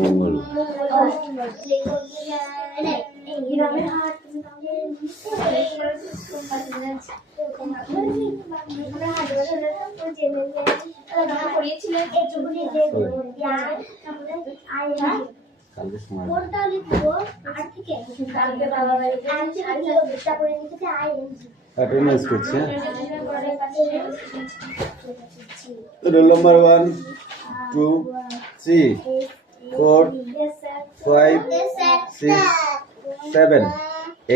মঙ্গল attendance করছে। Roll number 1 2 3 4 5 6 7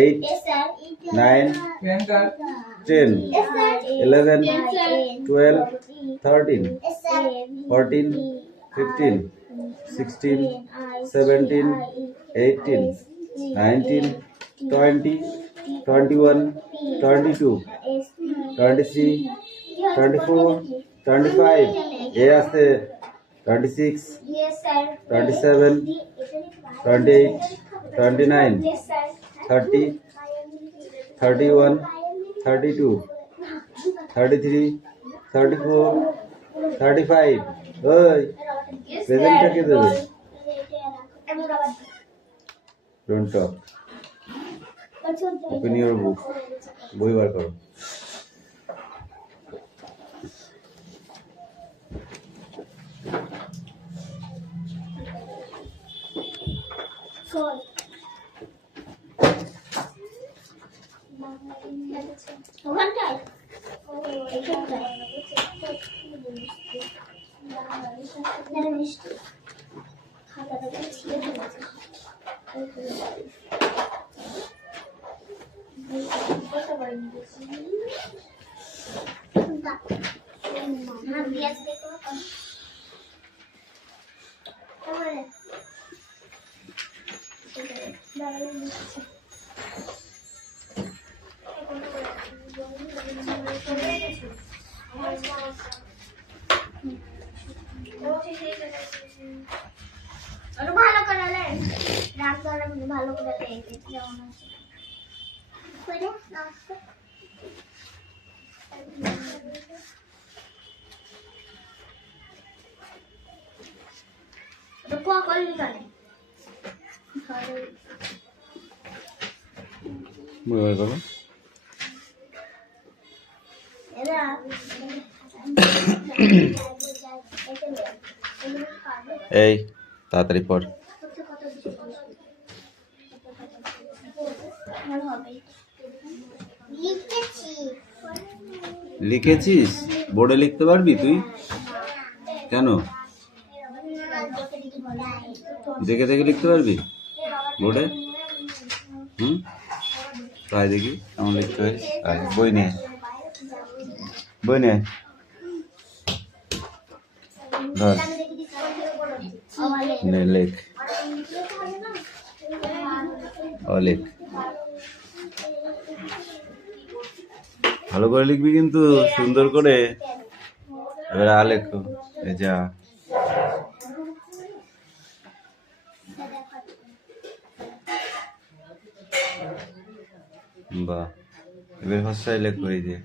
8 9 10 11 12 13 14 15 16 17 18 19 20 21 22 23 24 25 এ আছে 26 27 28 29 30 31 32 33 34 35 ওই প্রেজেন্টটা কে দেবে? Don't talk. ওপেন ইওর বুক। বই বার করো। ভালো করে রাগ ভালো করে যেমন এই তাড়াতাড়ি পড়। লিখেছিস? বোর্ডে লিখতে পারবি তুই? কেন? দেখে দেখে লিখতে পারবি বোর্ডে? তাই দেখি কেমন লিখতে হয়। বই নিয়ে বই নিয়ে ধর লেখ লেখ ভালো করে লিখবি কিন্তু সুন্দর করে। এবার লেখো যা বাহ। এবার ভাষায় লেখো এই যে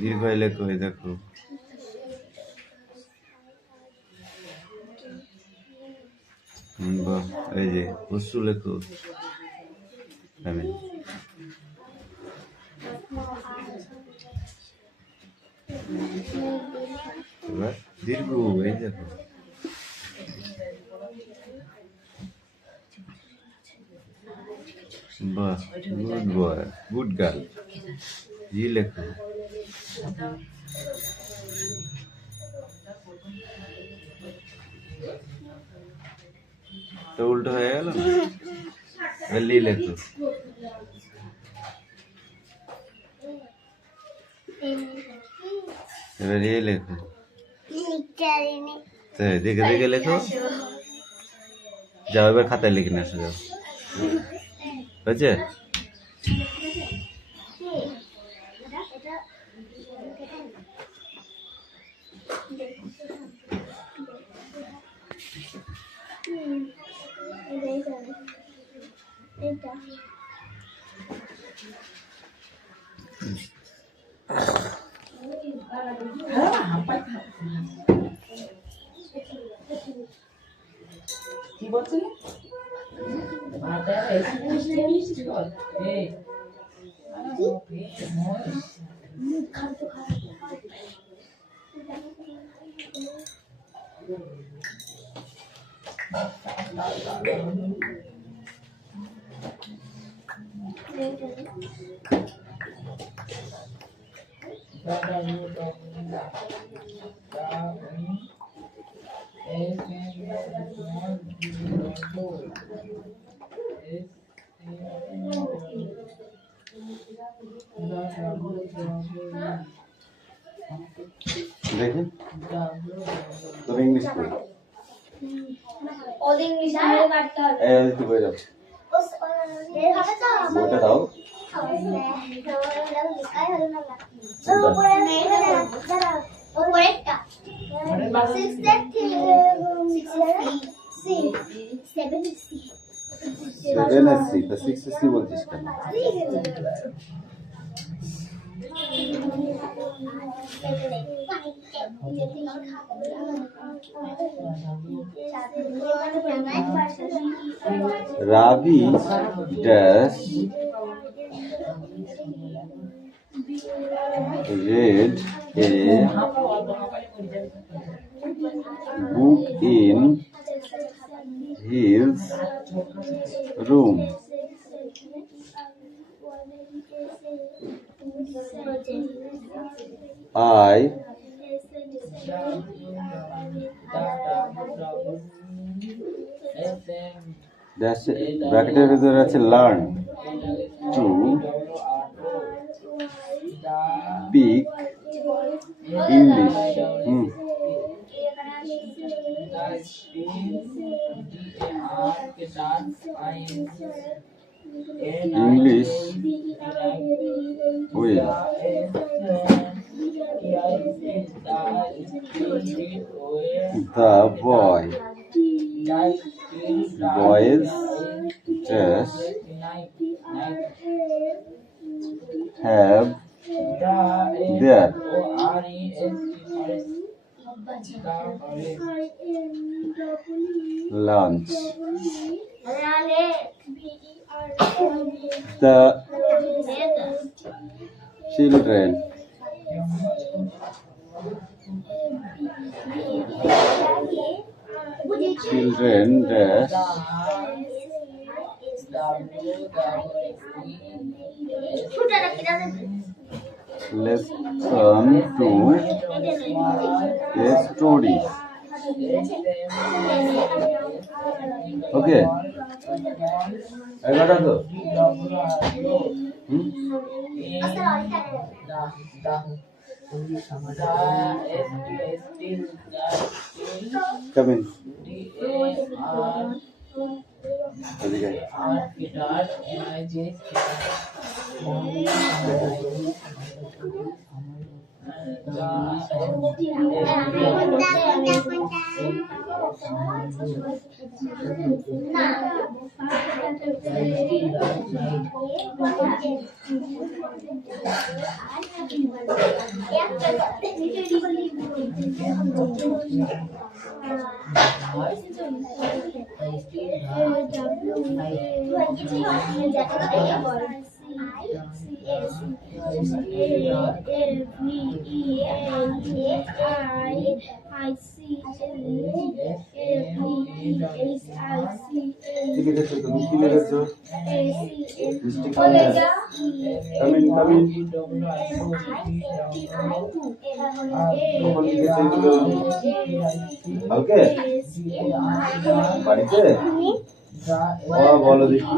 দীর্ঘায় লেখো এই দেখো বাহ। এই যে হস্য লেখো আমি এবার দীর্ঘ এই দেখো বাহ। Good boy good girl. জি লেখো তো উল্টো হয়ে গেল। লি লেখো এবার এ লেখো দেখে দেখে লেখো। যাও এবার খাতায় লিখে নিয়ে আসো যাও। হয়েছে? কি বলছিস? আটা এসে মিষ্টি বল এই দেখি তোর ইংলিশ কই ওদের ইংলিশ আমাকে কাটতে হবে এই তুই বই যাও হবে তো বইটা দাও সেভেন এসসি তা 6 এসসি বলছিস কেন Ravi does read a book in his room. I that's ব্র্যাকেটের ভিতরে আছে learn to speak English. English will the boys just have their lunch. The children dash listen to a story. Okay. I got it. Come in. Okay. বাড়িতে বলো দেখি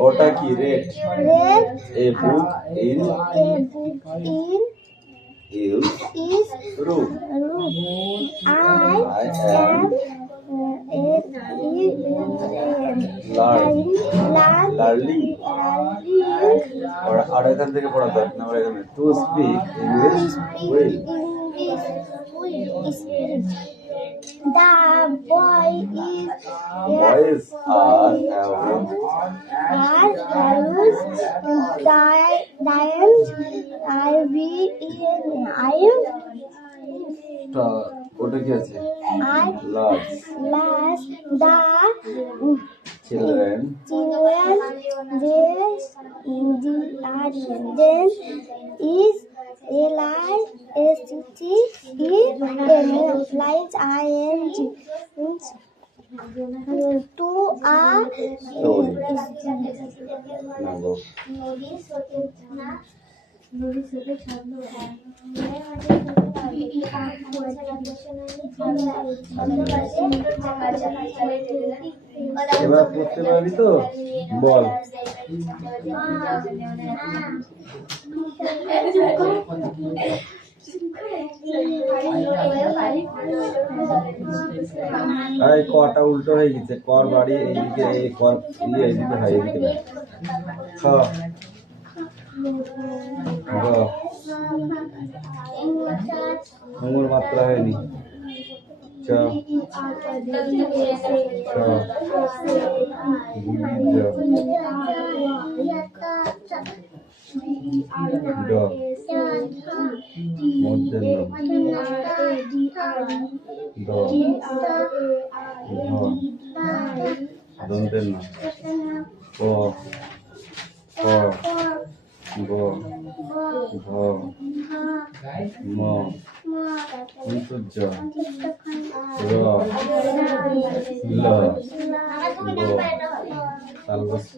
ওটা কি red A book in is room I am learning আর এখান থেকে পড়া দরকার না এখানে to speak English well The boys are ওটা কি আছে last the children then is to a এবার পড়তে পারবি তো বল এই কটা উল্টো হয়ে গেছে কর বাড়ি এইদিকে এই কর এইদিকে হয় এইদিকে খ ঙর মাত্রা হয়নি চ ড মধ্যে দ দন্তের না ক ক গ ঘ ম সূর্য র ল গ তালবস্য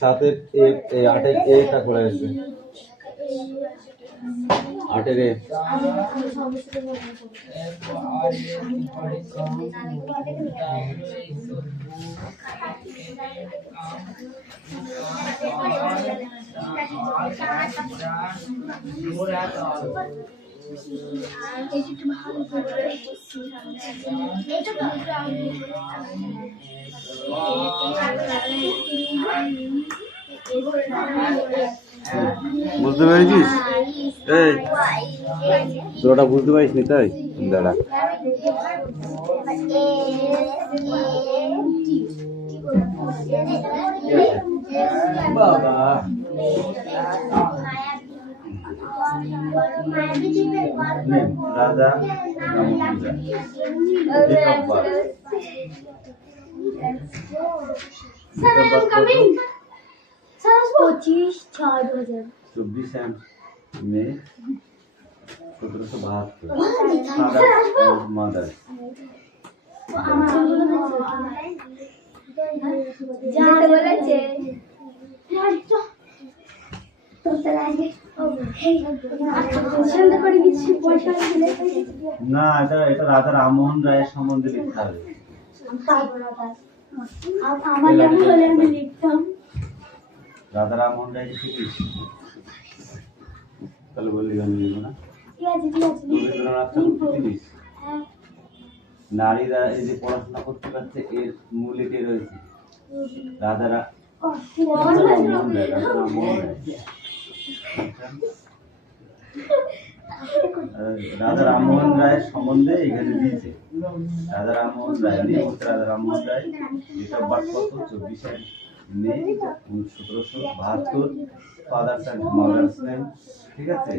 সাথে আটের এটা করে আসবে আটের বুঝতে পেরেছিস এই তোরা বুঝতে পারিস নি তাই দাঁড়া বাবা রাজা चौबीस में 1772 मदर না এটা রাজা রামমোহন রায়ের সম্বন্ধে লিখতে হবে আমার নাম হলে আমি লিখতাম রাধা রামমোহন রায় শিখিস তাহলে বললি আমি লিখব না ঠিক আছে ঠিক আছে রবীন্দ্রনাথ ঠাকুর শিখিস হ্যাঁ নারীরা এই যে পড়াশোনা করতে পারছে এর মূল এটি রয়েছে রাধা রামমোহন রায় রাধা রামমোহন রায় রাধা রামমোহন রায়ের সম্বন্ধে এখানে দিয়েছে রাধা রামমোহন রায় নিয়মিত Radha Rammohan Roy date of birth কত 24 মে 1772 ফাদার্স অ্যান্ড মাদার্স নেম ঠিক আছে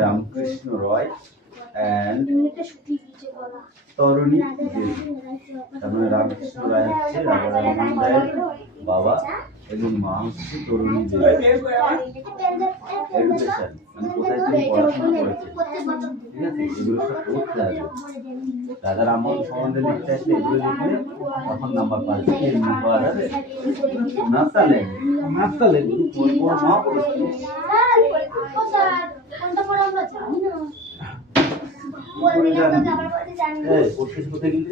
রামকৃষ্ণ রয় অ্যান্ড তরুণী দেবী তার মানে রামকৃষ্ণ রায় হচ্ছে রাধা রামমোহন রায়ের বাবা এবং মা হচ্ছে তরুণী দেবী এডুকেশন মানে কোথায় তিনি পড়াশোনা করেছেন ঠিক আছে এগুলো সব করতে হবে রাধা রামমোহন সম্বন্ধে লিখতে আসলে এগুলো লিখলে তখন নাম্বার পাচ্ছে এমনি পাওয়া যাবে নাস্তা লেগে কোথায় গেলি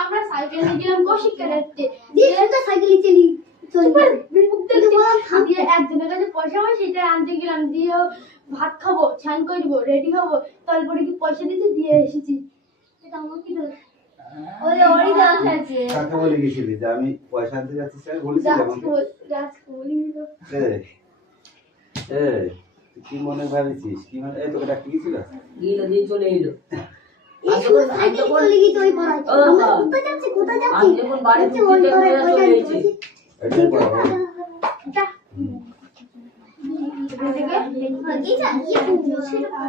আমরা সাইকেল গেলাম কৌশিককে দেখতে দিয়ে সাইকেলে চলি দিয়ে একজনের কাছে পয়সা হয় সেটা আনতে গেলাম দিয়ে ভাত খাবো স্নান করবো রেডি হবো তারপরে কি পয়সা দিতে দিয়ে এসেছি এটা আমার কি দোষ ওই দোষ আছে কাকে বলে গেছিলি যে আমি পয়সা আনতে যাচ্ছি স্যার বলেছিলাম তুই কি মনে ভাবছিস কি মানে এই তোকে ডাকতে গেছিল দিয়ে চলে এলো সাইকেল চলে গিয়ে ওই পড়াই আমরা কোথায় যাচ্ছি আমি যখন বাড়ি ঢুকতে চলে এসেছি এটাই পড়াবো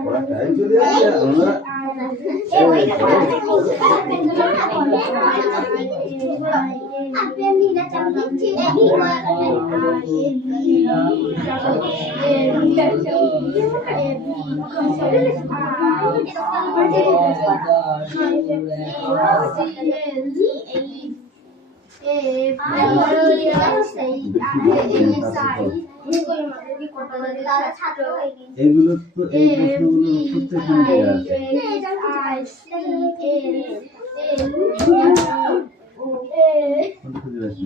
ওরা টাইম চলে যাচ্ছে আমরা এগুলো তো এই প্রশ্নগুলো প্রত্যেকখানে দেওয়া আছে খুঁজে রাখি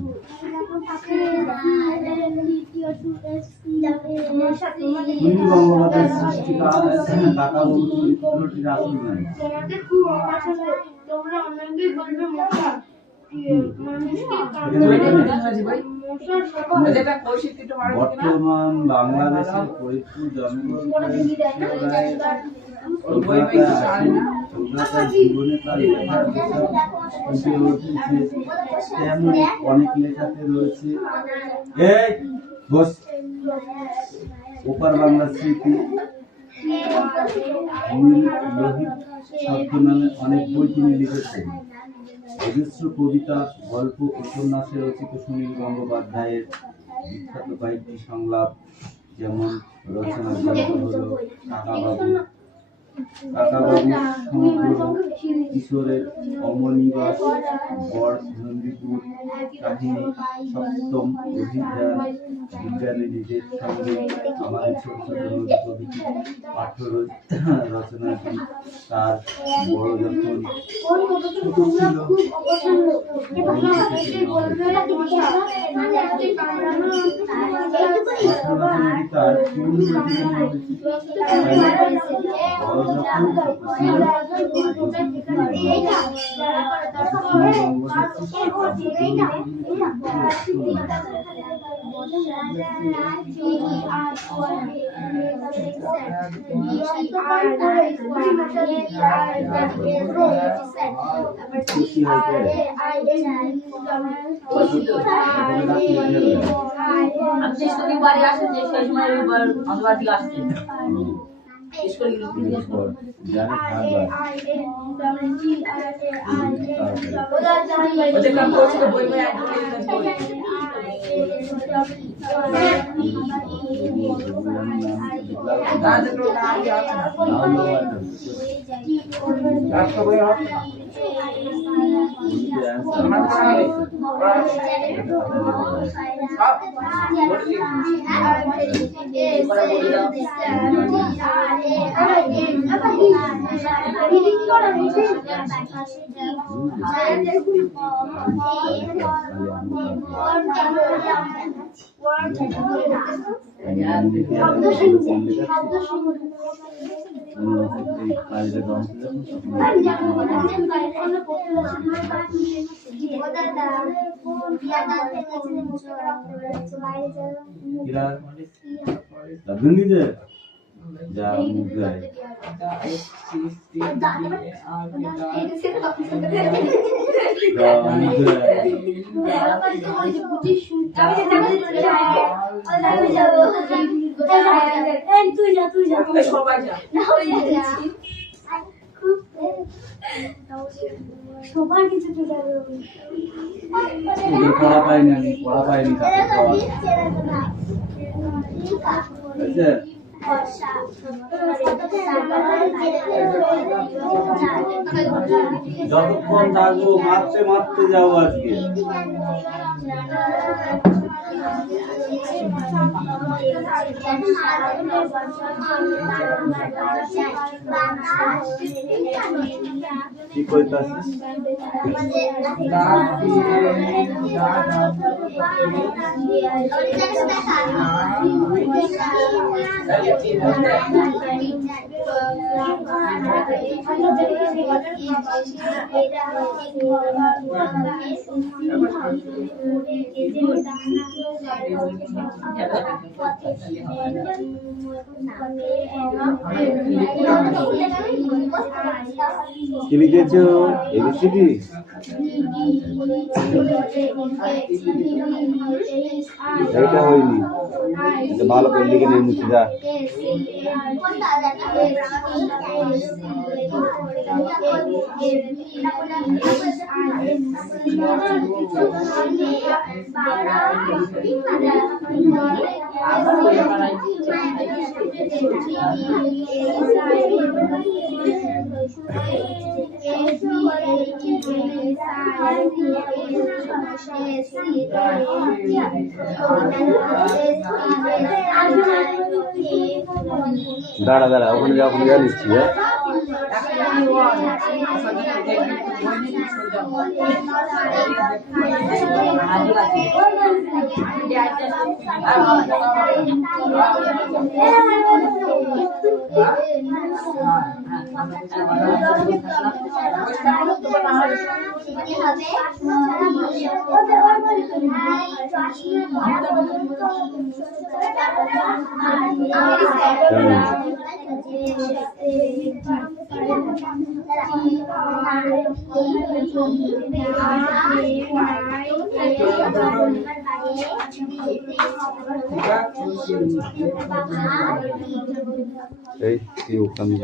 সুনীল গঙ্গোপাধ্যায়ের সৃষ্টি কাকা বাবু চরিত্রটির আসল নাম তোমরা অনেকেই বলবে মশা বর্তমান বাংলাদেশের ফরিদপুর জন্মগ্রহণ তেমন অনেক লেখাতে রয়েছে এই বস ওপার বাংলা স্মৃতি লোহিত শব্দ নামে অনেক বই তিনি লিখেছেন অজস্র কবিতা গল্প উপন্যাসে রচিত সুনীল গঙ্গোপাধ্যায়ের বিখ্যাত কয়েকটি সংলাপ যেমন রচনার জন্ম হল কাকাবাবু সমগ্র কিশোরের অমনিবাস বড় নন্দীপুর কাহিনী সপ্তম অভিযান বিজ্ঞানী নিজের সঙ্গে আমাদের ছোট ছোট নদী প্রভৃতি পাঠ্য রচনাটি তার বড় যখন ছোট ছিল তার বাড়ি আসেন যে সেই সময় আমাদের বাড়ি থেকে আসছেন সবার কিছু পড়া পাইনি আমি, পড়া পাইনি যতক্ষণ থাকবো মারতে মারতে যাও আজকে। কি কইতাছিস? কি লিখেছো? এবিসিডি? এইটা হয়নি, এটা ভালো করে লিখে নেই মুছে যা। দাঁড়া দাঁড়া, ওখানে যা ওখানে যা নিচ্ছি। এই কি ওখানে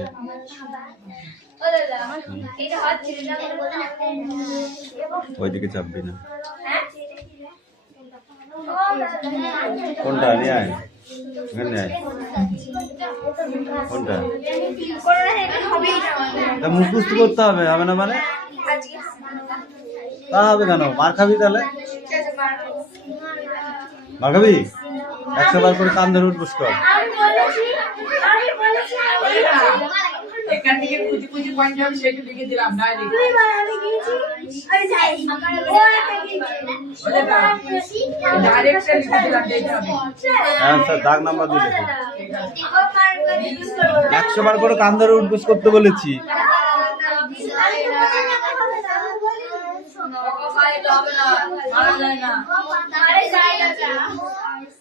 ওইদিকে চাপবি না। কোনটা নিয়ে আয়, এখানে আয়। কোনটা? তা মুখস্থ করতে হবে, হবে না মানে? তা হবে কেন? মার খাবি তাহলে? মার খাবি? 100 বার করে কান ধরে উঠবস কর। এখান থেকে খুঁজি খুঁজি পয়েন্ট আমি সেটা লিখে দিলাম ডাইরেক্ট। ডাইরেক্ট লিখে দিলাম আচ্ছা, দাগ নাম্বার দিয়ে দেখো। 100 বার করে কান ধরে উঠবস করতে বলেছি।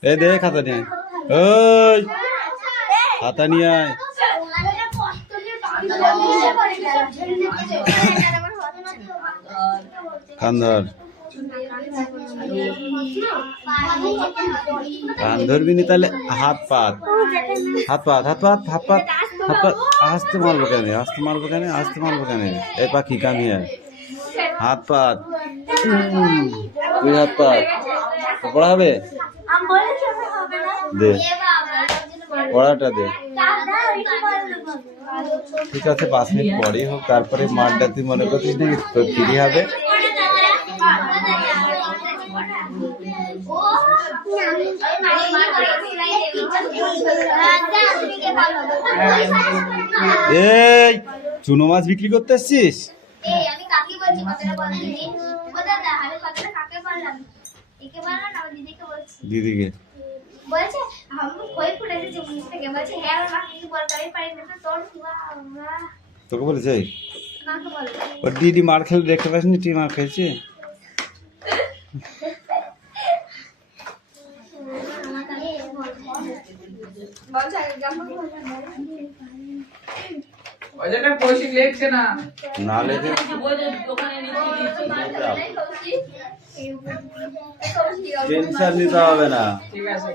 এই দে খাতা নিয়ে আয়। ওই খাতা নিয়ে আয়। কান ধর, কান ধরবি নি তাহলে হাত পাত, হাত পাত, হাত পাত, হাত পাত, হাত পাত। আসতে মারবো কেন, আসতে মারবো কেন, আসতে মারবো কেন? এই পাখি কামি হয়। হাত পাত, তুই হাত পাত। পড়া হবে? দে পড়াটা দে। ঠিক আছে, 5 মিনিট পরেই হোক, তারপরে মারটা তুই মনে করছিস নাকি তোর ফ্রি হবে? এই চুনো মাছ বিক্রি করতে এসছিস? আমি কাকে বলছি কথাটা বল দিদি। ও দাদা আমি কথাটা কাকে বললাম? একে বললাম না দিদিকে বলছি। দিদিকে বলছে আমি কই ফুটে দিয়েছি মুখ থেকে বলছে হ্যাঁ আমার মা কিছু বলতে পারি না তো তোর কি আমরা তোকে বলেছে? কাকে বল ওর দিদি মার খেলে দেখতে পাসনি? তুই মার খেয়েছি? ওই জন্য কৌশিক লেখছে না। না লেখে দোকানে টেনশন নিতে হবে না। ঠিক আছে।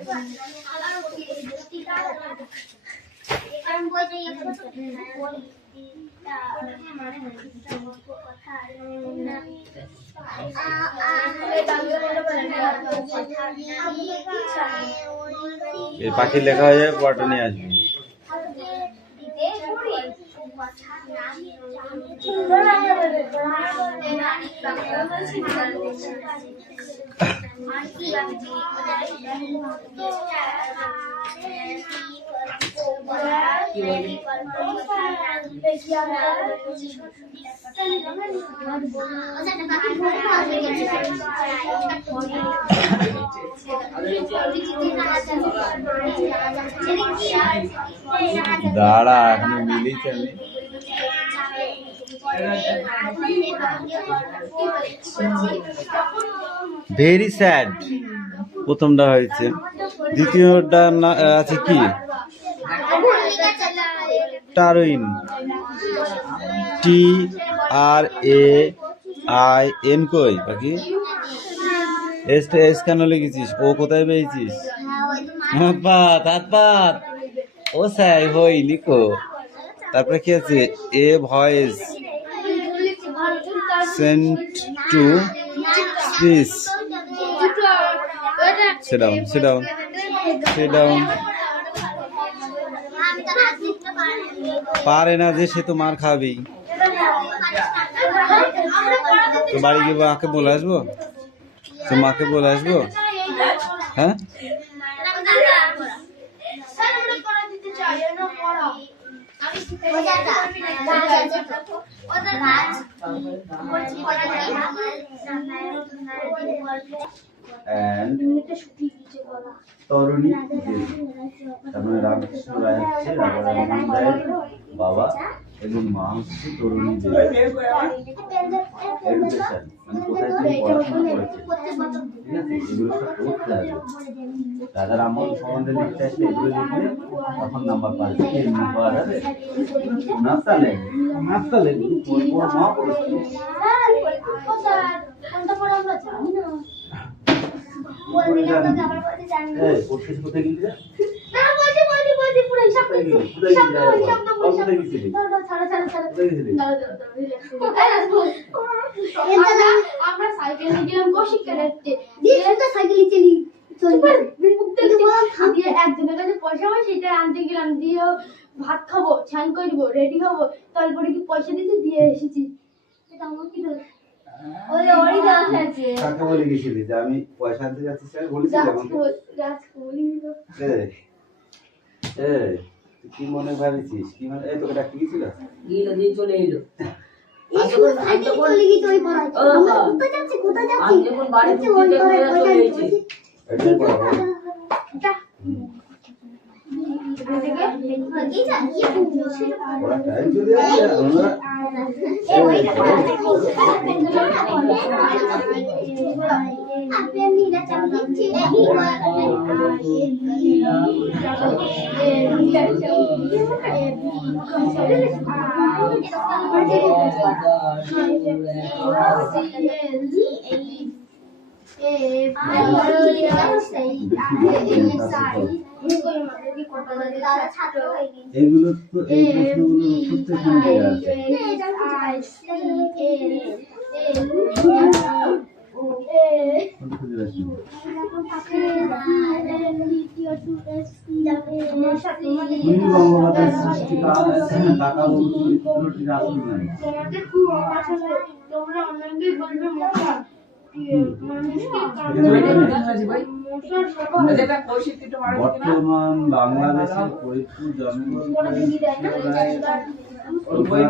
এই পাখি লেখা হয়ে যাবে, পড়াটা নিয়ে আসবি। দাঁড়া, এখনো মিলিয়েছি আমি। ভেরি স্যাড প্রথমটা হয়েছে, দ্বিতীয়টা আছে কি টারউইন, TRAIN কই বাকি এস কেন লিখেছিস? ও কোথায় পেয়েছিস? হাত পাত ও স্যার হই লিখো। তারপরে কি আছে? এ voice sent to please sit down পারে না যে সে তো মার খাবেই। তো বাড়ি গিয়ে মাকে বলে আসবো, তো মাকে বলে আসবো। হ্যাঁ তরুণী তার মানে রামকৃষ্ণ রায় হচ্ছে রাজা রামমোহন রায়ের বাবা এবং মা হচ্ছে তরুণী দেবী। এডুকেশন মানে কোথায় তিনি পড়াশোনা করেছেন, ঠিক আছে, এগুলো সব পড়তে হবে। রাজা রামমোহন সম্বন্ধে লিখতে আসলে এগুলো লিখলে তখন নাম্বার পাওয়া যাবে। নাস্তা লেগে মা পড়েছে। কোথায় গেলি? আমরা সাইকেল নিয়ে গেলাম কৌশিককে দেখতে। একজনের কাছে পয়সা হয় সেটা আনতে গেলাম, দিয়ে ভাত খাবো, স্নান করবো, রেডি হবো, তারপরে কি পয়সা দিতে দিয়ে এসেছি। এটা আমার কি দোষ? কাকে বলে গেছিলি যে আমি পয়সা আনতে যাচ্ছি? বলেছিলাম কি মনে ভাবিছিস? কি মানে এই তোকে ডাকতে গেছিল? চলে এলো। এগুলো তো এই প্রশ্নগুলো প্রত্যেকখানে বঙ্গমাতার সৃষ্টি কাকা চরিত্রটির আসল নাই। তোমাদের খুব পছন্দ, তোমরা অনেকেই বলবে মজা। মানুষকে ইংরাজি বই মশার সভা যেটা কৌশিক একটু মারো কিনা বর্তমান বাংলাদেশের ফরিদপুর জন্মগ্রহণ করেন ওই বই